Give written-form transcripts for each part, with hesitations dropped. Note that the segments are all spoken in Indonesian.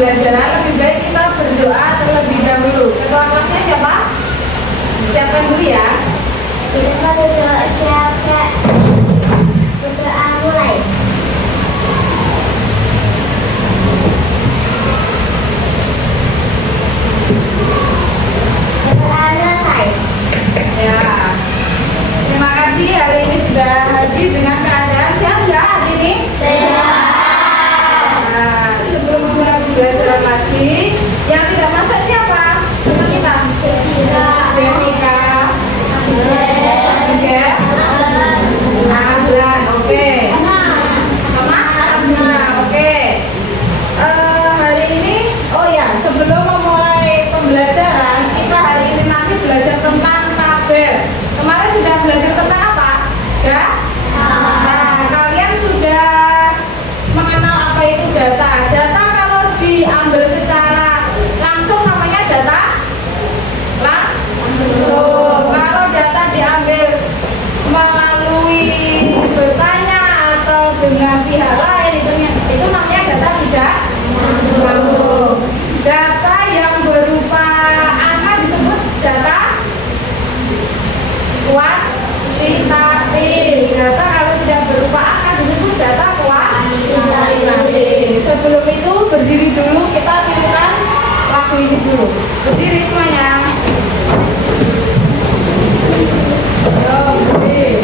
pembelajaran lebih baik kita berdoa terlebih dahulu. Ketua kelasnya siapa? Siapkan dulu ya. Kita berdoa siapa? Berdoa mulai. Berdoa selesai. Ya. Terima kasih hari ini sudah hadir dengan keadaan sehat nggak hari ini? Sehat. Nah, sebelum mulai pembelajaran lagi, yang tidak masuk siapa? Coba kita. Jessica. Abigail. Ahlan, oke. Mama Arjuna, oke. Hari ini, oh ya, sebelum memulai pembelajaran, kita hari ini nanti belajar tentang tabel. Kemarin sudah belajar tentang apa? Ya? Nah, kalian sudah mengenal apa itu data. Data kalau diambil secara langsung namanya data langsung. Kalau data diambil melalui bertanya atau dengan pihak lain itu namanya data tidak langsung. Data yang berupa angka disebut data kuantitatif. Data kalau tidak berupa angka disebut data kuantitatif. Sebelum itu berdiri dulu, kita tirukan lagu ini dulu. Berdiri semuanya. Ayo, berdiri.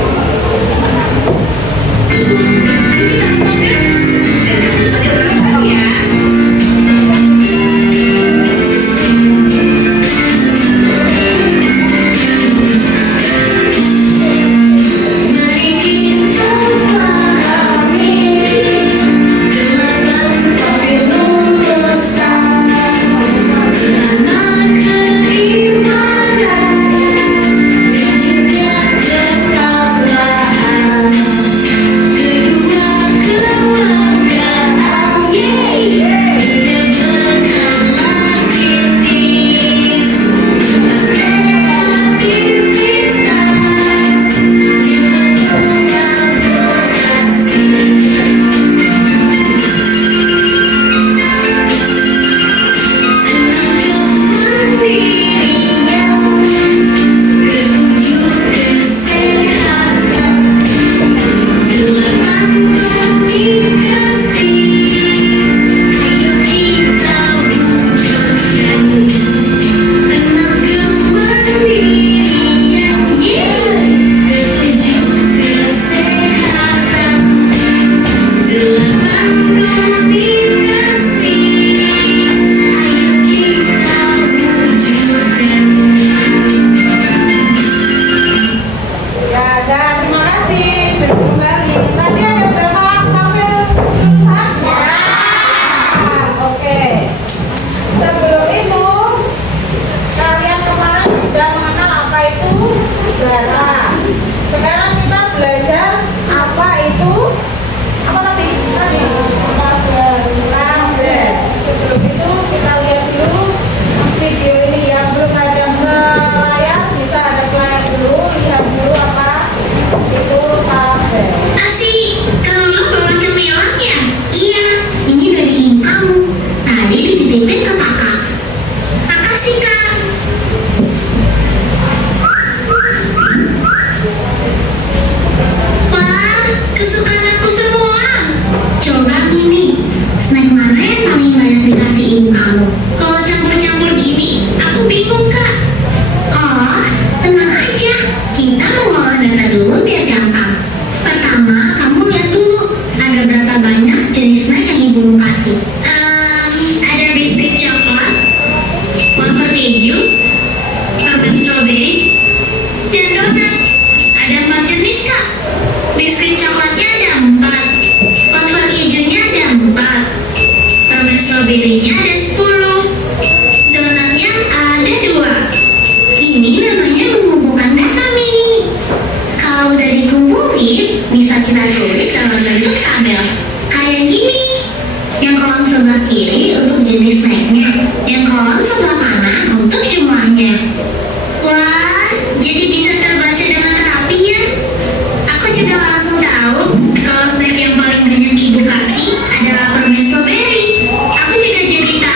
Kalau snack yang paling banyak ibu kasih adalah permen strawberry. Aku juga jadi tahu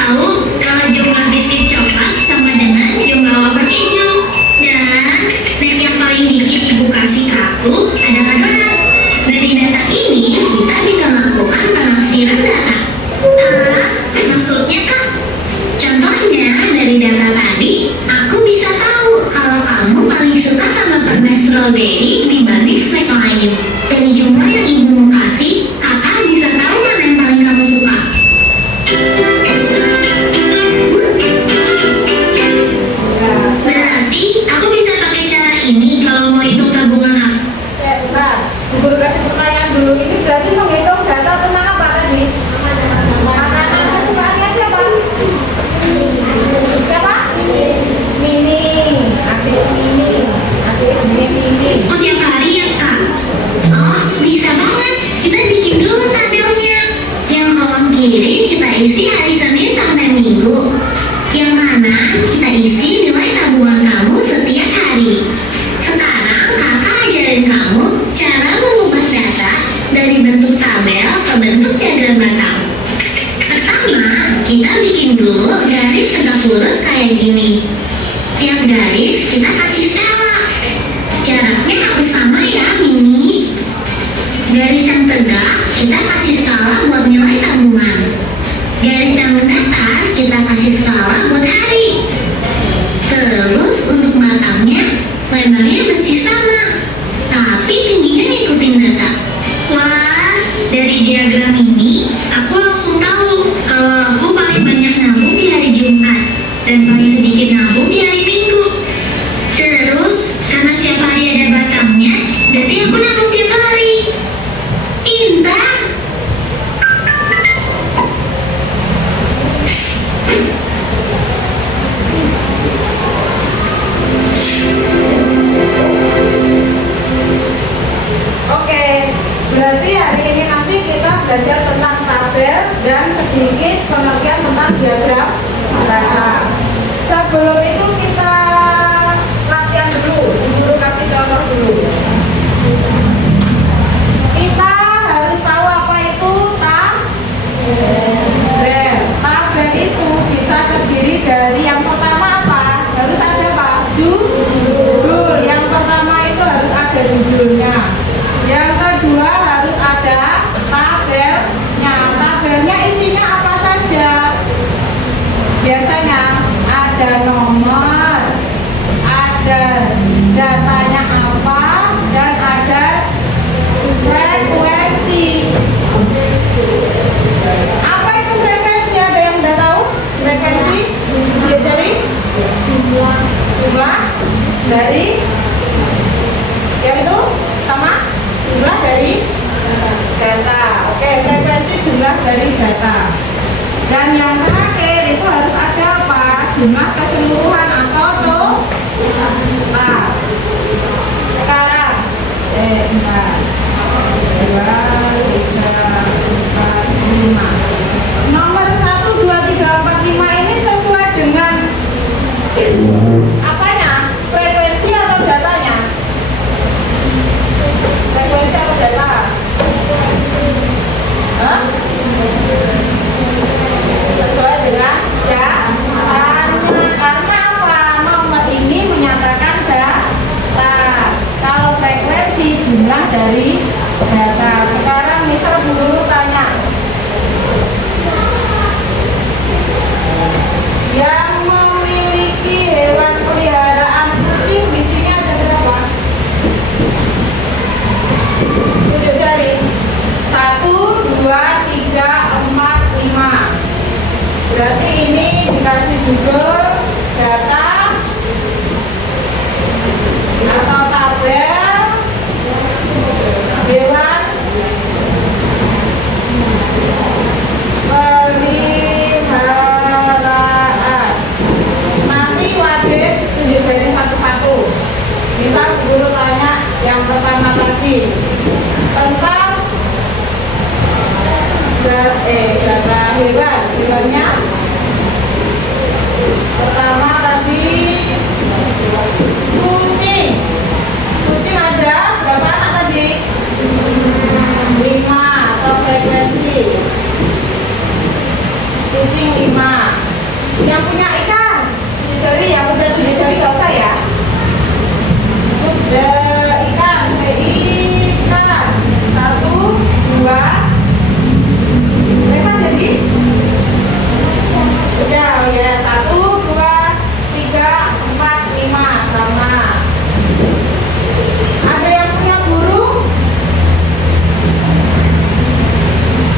isi hari Senin sampai Minggu, yang mana kita isi nilai tabungan kamu setiap hari. Sekarang kakak ajarin kamu cara mengubah data dari bentuk tabel ke bentuk diagram batang. Pertama, kita bikin dulu garis tegak lurus kayak gini. Tiap garis kita kasih skala. Jaraknya harus sama ya, Mini. Garis yang tegak kita kasih skala buat nilai tabungan. Garis yang datar kita kasih skala buat hari. Terus untuk batangnya, lebarnya mesti sama, tapi tingginya ngikutin data. Wah, dari diagram ini aku langsung tahu kalau aku paling banyak nabung di hari Jumat dan paling sedikit nabung di hari Minggu. Terus, karena setiap hari ada batangnya, berarti aku nabung tiap hari. Pintar! Oke, berarti hari ini nanti kita belajar tentang tabel dan sedikit pengertian tentang diagram batang. Sebelum itu kita latihan dulu, guru kasih contoh dulu. Kita harus tahu apa itu tabel. Tabel itu bisa terdiri dari yang pertama apa? Harus ada apa? Judul. Yang pertama itu harus ada judulnya. Yang kedua harus ada tabelnya. Tabelnya isinya apa saja? Biasanya ada nomor, ada datanya apa, dan ada frekuensi. Apa itu frekuensi? Ada yang udah tahu? Frekuensi dia dari jumlah dari yang itu sama jumlah dari data. Oke, frekuensi jumlah dari data. Dan yang terakhir itu harus ada apa? Jumlah keseluruhan atau total. Sekarang, 5. Nomor 1, 2, 3, 4, 5 ini sesuai dengan apanya? Frekuensi atau datanya? Frekuensi atau data? Hah? Sesuai dengan datanya. Karena apa? Nomor ini menyatakan data. Kalau frekuensi jumlah dari data. Sekarang misal guru tanya, yang memiliki hewan peliharaan kucing di sini ada berapa? Tunjuk jari. 1, 2, 3, 4, 5. Berarti ini dikasih judul data atau tabel hewan peliharaan. Nanti wajib tunjuk jari satu-satu. Misal guru tanya yang pertama tadi tentang data hewannya. Pertama tadi kucing. Kucing ada berapa anak tadi? 5 atau frekuensi. Kucing 5. Yang punya ikan, tunjuk jari. Yang udah tunjuk jari gak usah ya. Udah ikan, ikan. 1, 2. Berapa jadi? Udah, oh ya. 1, 2, 3, 4, 5 sama. Ada yang punya burung?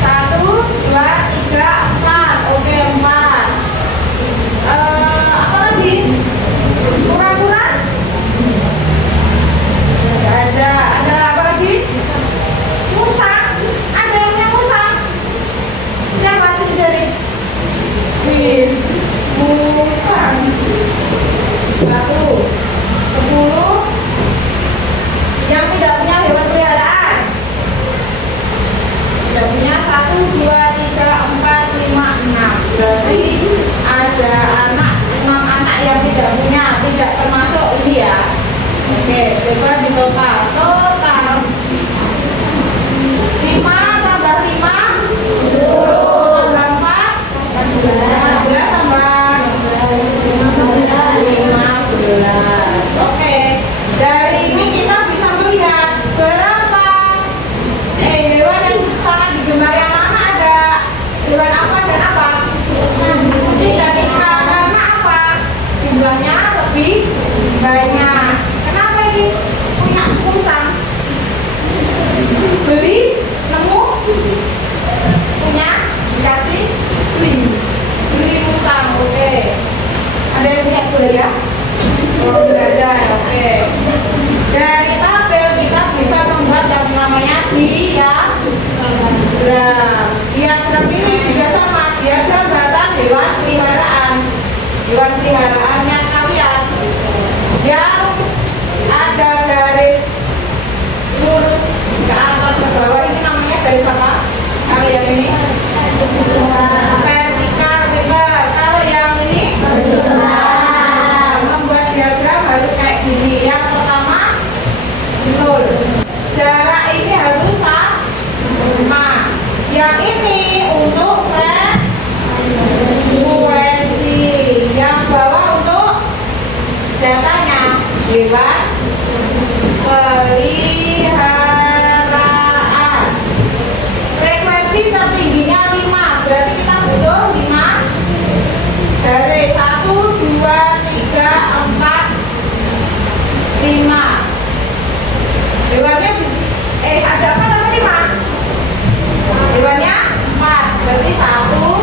1, 2, 3, 4. Oke, 4. Apa lagi? Kura-kura? Gak ada. Ada apa lagi? Musang? Ada yang punya musang? Siapa tuh dari? Musang. 1, 10. Yang tidak punya hewan peliharaan? Tidak punya. 1, 2, 3, 4, 5, 6. Total 5 tambah 5 10 tambah 4 15 tambah 15. Oke, dari ini kita bisa melihat berapa hewan yang sangat digemari anak-anak. Ada hewan apa dan apa? Kucing dan ikan. Karena apa? Jumlahnya lebih banyak. Kenapa ini punya musang? Beli, nemu, punya, dikasih, beli musang. Oke. Ada yang punya kuliah? Oh, tidak ada. Oke. Dari tabel kita bisa membuat yang namanya diagram. Diagram ini juga sama. Diagram data hewan peliharaan. Hewan peliharaannya kalian yang ada garis lurus ke atas ke bawah ini namanya garis apa? Kalian ini vertikal, benar. Kalau yang ini membuat diagram harus kayak gini. Yang pertama 0. Jarak ini harus sama. Yang ini untuk frekuensi. Yang bawah untuk datanya hewan peliharaan. Frekuensi tertingginya 5, berarti kita butuh 5 garis 1, 2, 3, 4, 5. Hewannya ada apa sama 5? Hewannya 4, berarti 1,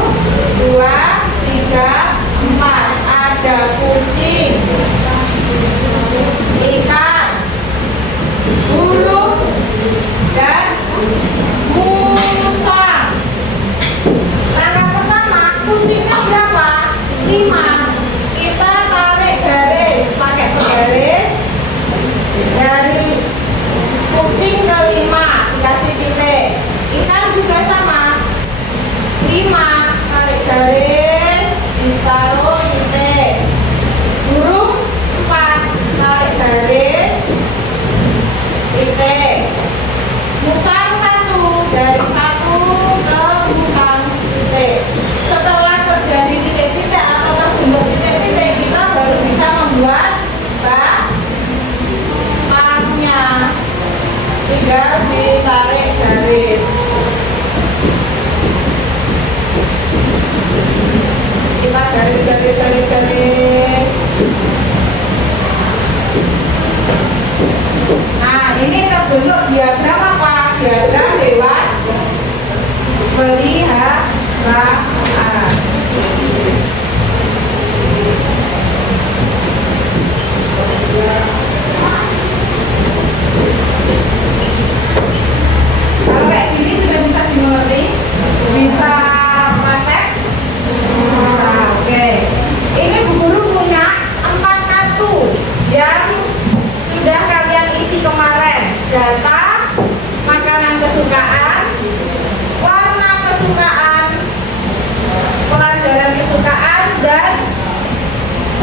2, 3, 4. Ada kucing, ikan, burung, dan musang. Langkah pertama, kucingnya berapa? 5. Kita tarik garis, pakai penggaris dari kucing ke 5, dikasih titik. Ikan juga sama, 5, tarik garis, ditaruh titik. Burung 4, tarik garis, titik. Musang 1, dari 1 ke musang, titik. Setelah terjadi titik-titik atau terbentuk titik-titik, kita baru bisa membuat bahannya. Tinggal ditarik garis. Kita garis. Nah, ini terbentuk diagram apa? Diagram hewan peliharaan. Kalau kayak gini sudah bisa dimengerti? Bisa praktek? Bisa. Oke. Ini Bu Guru punya 4 kartu yang sudah kalian isi kemarin. Data, makanan kesukaan, warna kesukaan, pelajaran kesukaan, dan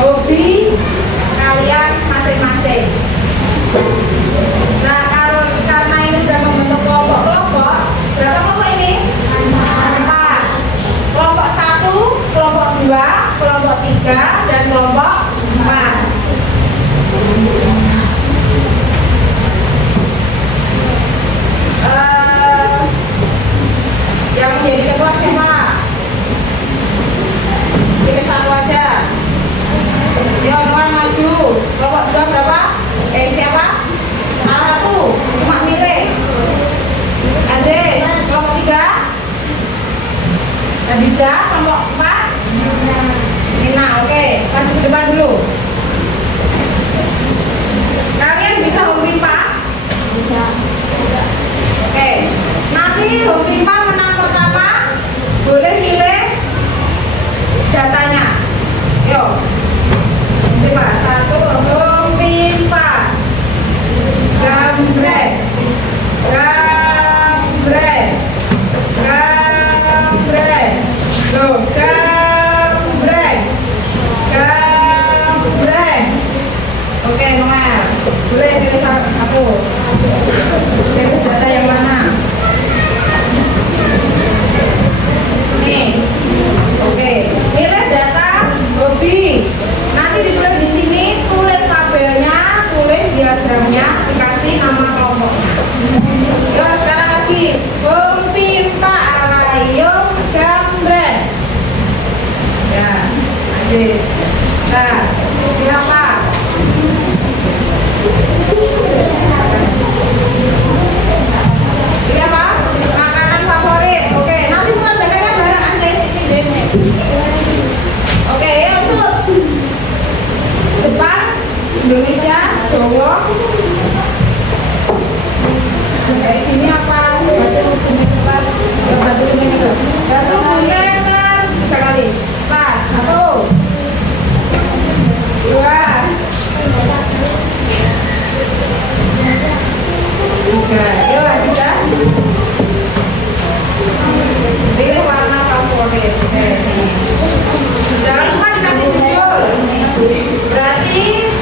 hobi kalian masing-masing. Nah, karena ini sudah membentuk kelompok-kelompok, berapa kelompok ini? 4. Kelompok 1, kelompok 2, kelompok 3, dan kelompok 4. Yang menjadi ketua siapa? Pilih satu aja. Yo, Nuan maju. Kelompok 2 berapa? Siapa? Salah satu. Cuma milih. Ades. Kelompok 3? Nadija. Kelompok 4? Nina. Oke. Maju ke depan dulu. Kalian bisa memimpah? Bisa. Oke. Nanti memimpah menang pertama boleh pilih datanya. Yuk. Memimpah. 1. Memimpah. Gambreng. Loh, gambreng. Oke, Noel. Boleh pilih satu. Oke. Nah, ini apa? Ini apa? Makanan favorit. Oke, nanti mengerjakannya bareng aja sini. Oke, yuk Sud. Jepang, Indonesia, Jawa. Oke, ini apa? Batu kuningan. Tiga kali. Pas, 1, 2, 3. Yuk, lanjut. Pilih warna favorit. Oke. Jangan lupa dikasih judul. Berarti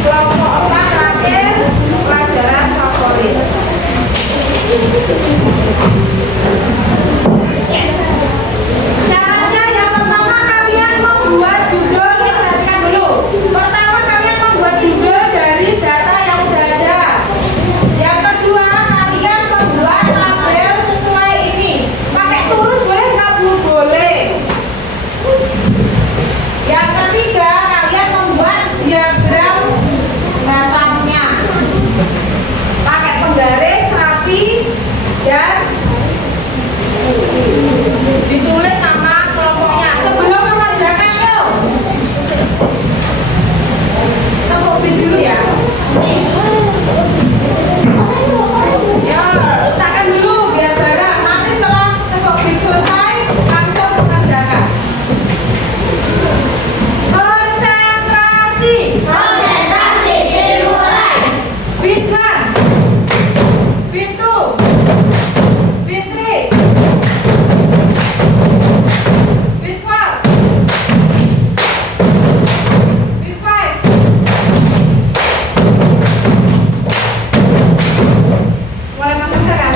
kelompok 4 terakhir pelajaran favorit. Syaratnya yang pertama kalian membuat judul, ya perhatikan dulu. Pertama kalian membuat judul dari data yang sudah ada. Yang kedua kalian membuat tabel sesuai ini. Pakai tulis boleh nggak Bu? Boleh. Yang ketiga kalian membuat diagram datangnya. Pakai penggaris rapi dan ditulis nama kelompoknya. Sebelum mengerjakan yuk tepuk dulu ya. Yuk letakkan dulu biar bareng. Nanti setelah tepuk selesai langsung mengerjakan. Konsentrasi. Konsentrasi dimulai. Bintang, pintu, Fitri, Bitwal, Bitwai. Mulai mengerjakan.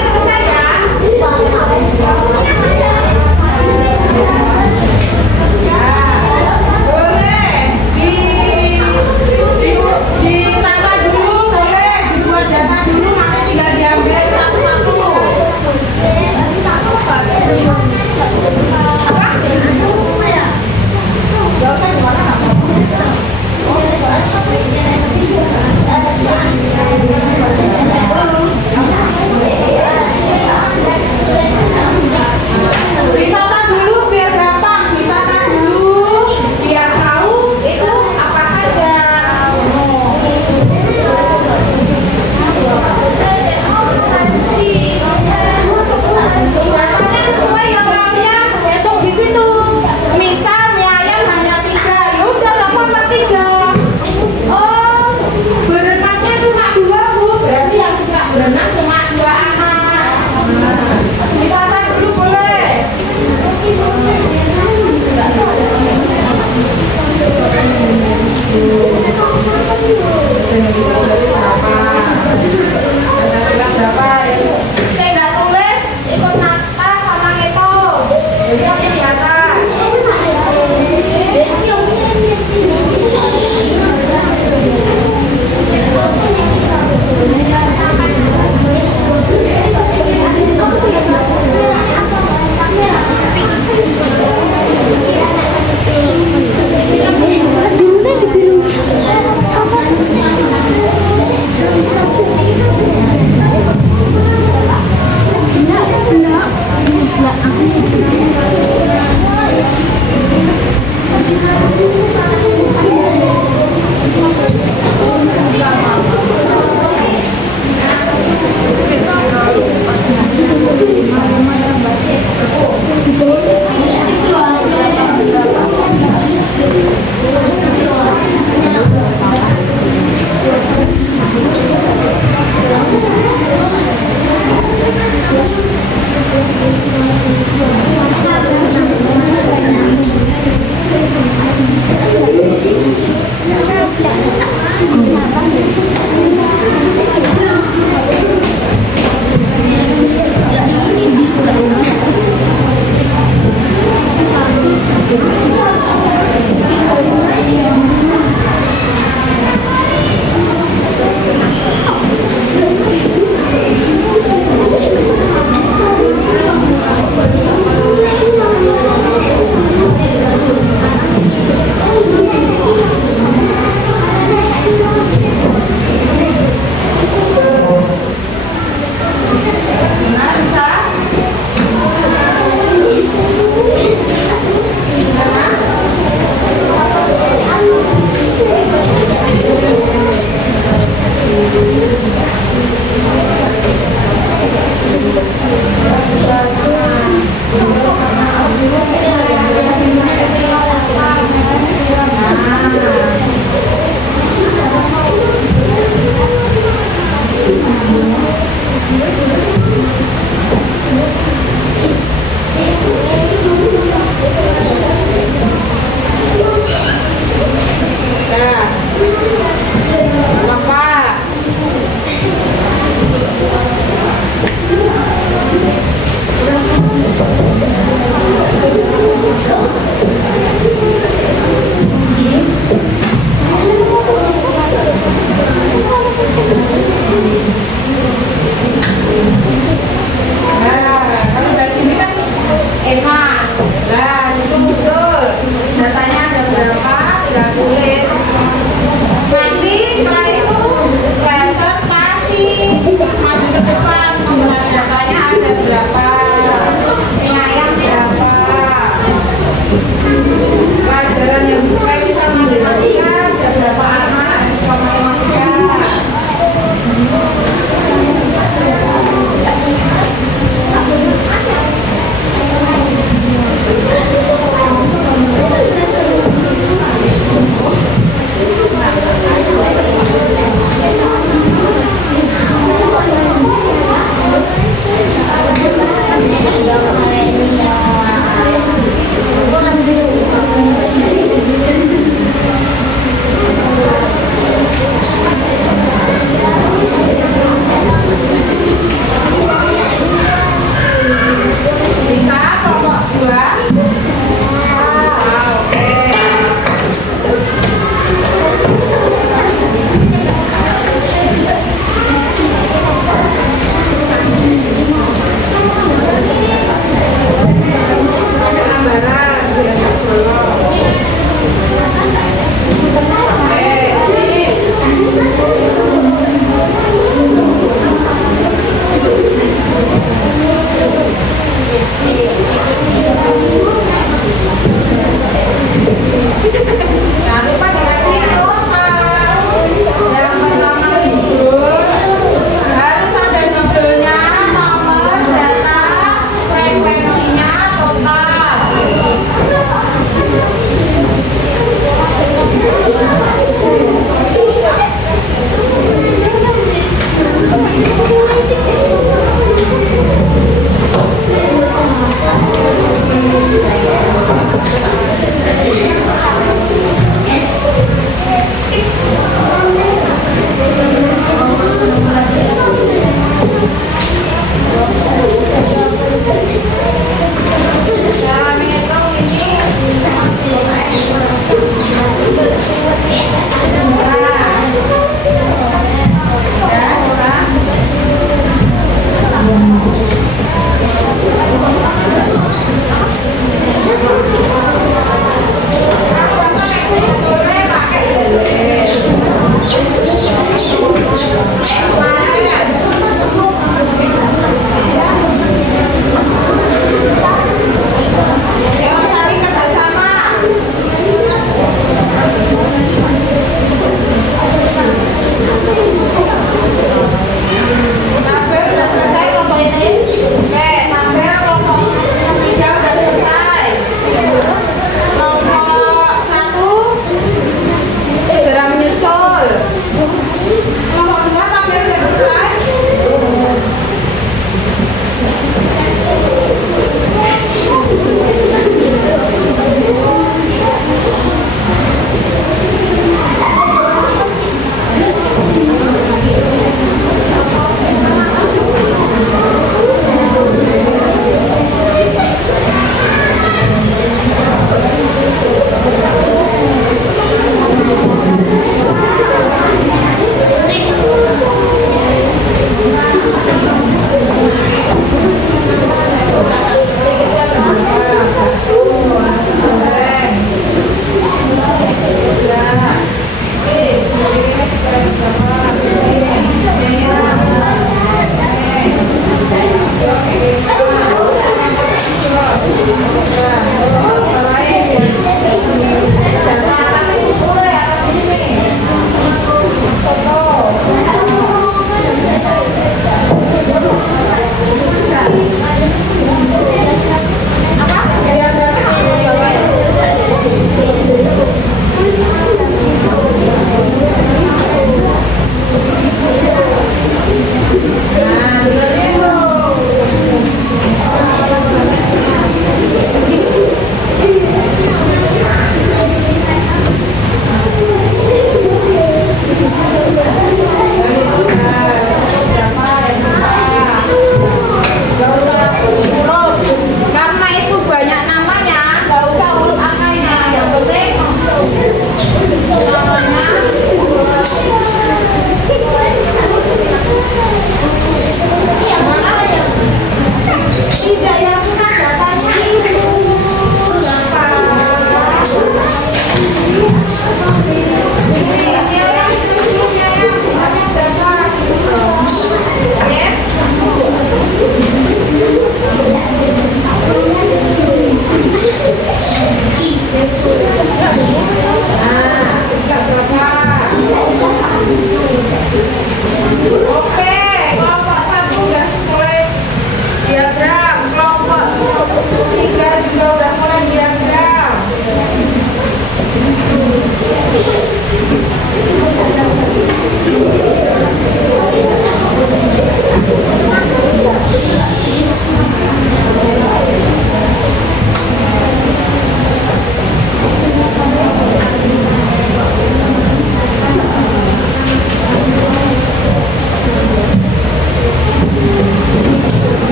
Selesai ya. Boleh ditata dulu, boleh dibuat data dulu, nanti tinggal diambil satu-satu. Apa? Gak usah gimana nggak ditata dulu biar gampang, ditata dulu biar tahu itu apa saja. Datanya sesuai yang kalian hitung di situ. Misal mie ayam hanya 3, ya udah nggak apa-apa 3. Oh, berenangnya cuma 2 Bu, berarti yang suka berenang cuma 2 anak. Ditata dulu boleh. Berapa? Saya nggak tulis, ikut nata sama ngitung. Jadi aku data. Cara menghitung ini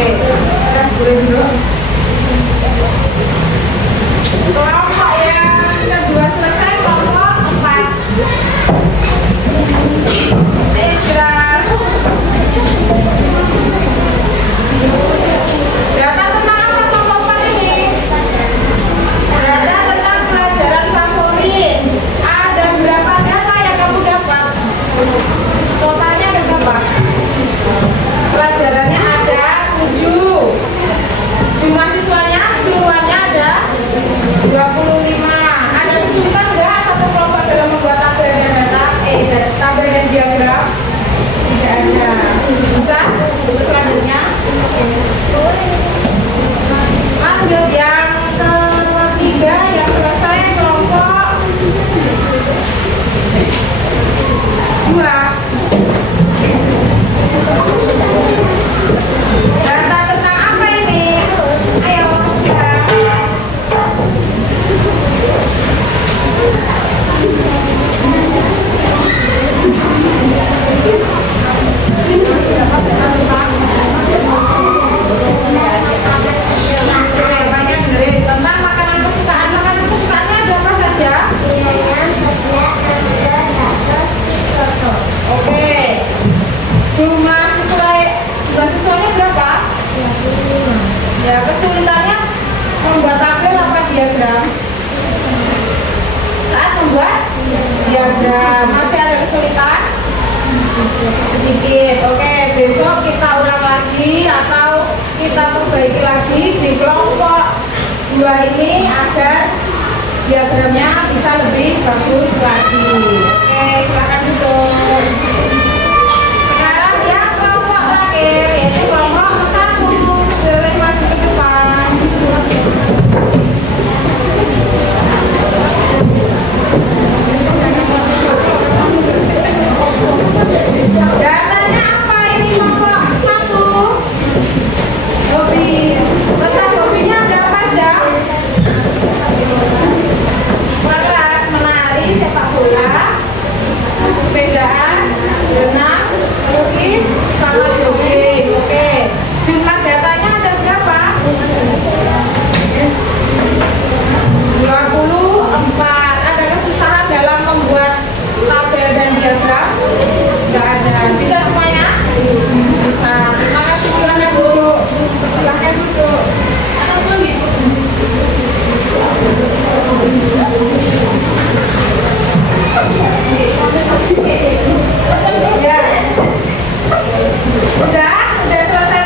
Oke, kita boleh dulu. Kelompok yang kedua selesai, kelompok 4. Istirahat. Data tentang apa kelompok 4 ini? Data tentang pelajaran favorit. Ada berapa data yang kamu dapat? Totalnya ada berapa? Pelajarannya ada 7. Jumlah siswanya keseluruhannya ada 25. Ada kesulitan nggak satu kelompok dalam membuat tabel dan tabel dan diagram? Tidak ada. Bisa? Selanjutnya. Lanjut yang ketiga yang selesai kelompok 2. Data tentang apa ini? Ayo, sekarang. Oke, banyak dari tentang makanan kesukaan. Makanan kesukaannya ada apa saja? Oke. Jumlah siswanya berapa? Ya, kesulitannya membuat tabel apa diagram? Saat membuat diagram masih ada kesulitan? Sedikit. Oke, besok kita ulang lagi atau kita perbaiki lagi di kelompok 2 ini agar diagramnya bisa lebih bagus lagi. Oke, silakan duduk. Sekarang ya kelompok terakhir yaitu kelompok 1. Boleh maju ke depan. Datanya apa ini kelompok 1? Hobi. Tentang hobinya ada apa aja? Kelas, menari, sepak bola, sepedaan, berenang, melukis, sama jogging. Oke. Jumlah datanya ada berapa? 24. Ada kesusahan dalam membuat tabel dan diagram? Enggak ada. Bisa semuanya? Bisa. Terima kasih. Silakan duduk. Silakan duduk. Ya. Udah selesai